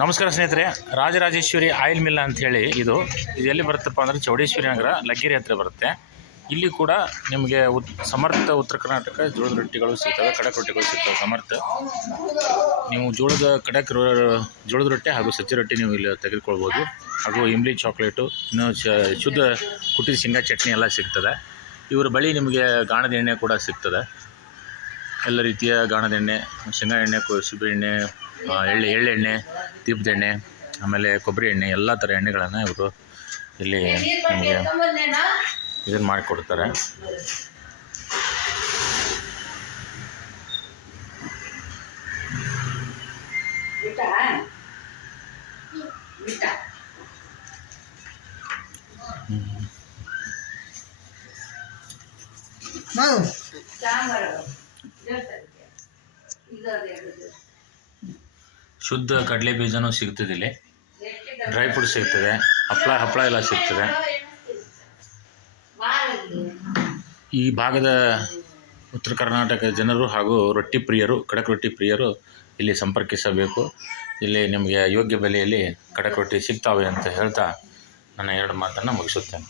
ನಮಸ್ಕಾರ ಸ್ನೇಹಿತರೆ, Rajarajeshwari oil mill ಅಂಥೇಳಿ ಇದು ಎಲ್ಲಿ ಬರುತ್ತಪ್ಪ ಅಂದರೆ ಚೌಡೇಶ್ವರಿ ನಗರ ಲಗ್ಗೆರೆ ಹತ್ರ ಬರುತ್ತೆ. ಇಲ್ಲಿ ಕೂಡ ನಿಮಗೆ ಸಮರ್ಥ ಉತ್ತರ ಕರ್ನಾಟಕ ಜೋಳದ ರೊಟ್ಟಿಗಳು ಸಿಗ್ತವೆ, ಖಡಕ್ ರೊಟ್ಟಿಗಳು ಸಿಗ್ತವೆ. ಸಮರ್ಥ ನೀವು ಜೋಳದ ರೊಟ್ಟಿ ಹಾಗೂ ಸಜ್ಜೆ ರೊಟ್ಟಿ ನೀವು ಇಲ್ಲಿ ತೆಗೆದುಕೊಳ್ಬೋದು. ಹಾಗೂ ಇಂಬ್ಲಿ ಚಾಕ್ಲೇಟು, ಇನ್ನು ಶುದ್ಧ ಕುಟ್ಟಿದ ಶೇಂಗಾ ಚಟ್ನಿ ಎಲ್ಲ ಸಿಗ್ತದೆ. ಇವರ ಬಳಿ ನಿಮಗೆ ಗಾಣದ ಎಣ್ಣೆ ಕೂಡ ಸಿಗ್ತದೆ. ಎಲ್ಲ ರೀತಿಯ ಗಾಣದ ಎಣ್ಣೆ, ಶೇಂಗಾ ಎಣ್ಣೆ, ಕುಸುಬೆ ಎಣ್ಣೆ, ಎಳ್ಳೆಣ್ಣೆ, ದೀಪದ ಎಣ್ಣೆ, ಆಮೇಲೆ ಕೊಬ್ಬರಿ ಎಣ್ಣೆ, ಎಲ್ಲ ಥರ ಎಣ್ಣೆಗಳನ್ನು ಇವರು ಇಲ್ಲಿ ನಮಗೆ ಇದನ್ನು ಮಾಡಿಕೊಡ್ತಾರೆ. ಶುದ್ಧ ಕಡಲೆ ಬೀಜನೂ ಸಿಗ್ತದೆ, ಇಲ್ಲಿ ಡ್ರೈ ಫ್ರೂಟ್ ಸಿಗ್ತದೆ, ಹಪ್ಪಳ ಎಲ್ಲ ಸಿಗ್ತದೆ. ಈ ಭಾಗದ ಉತ್ತರ ಕರ್ನಾಟಕ ಜನರು ಹಾಗೂ ರೊಟ್ಟಿ ಪ್ರಿಯರು, ಖಡಕ್ ರೊಟ್ಟಿ ಪ್ರಿಯರು ಇಲ್ಲಿ ಸಂಪರ್ಕಿಸಬೇಕು. ಇಲ್ಲಿ ನಿಮಗೆ ಯೋಗ್ಯ ಬೆಲೆಯಲ್ಲಿ ಖಡಕ್ ರೊಟ್ಟಿ ಸಿಗ್ತಾವೆ ಅಂತ ಹೇಳ್ತಾ ನನ್ನ ಎರಡು ಮಾತನ್ನು ಮುಗಿಸುತ್ತೇನೆ.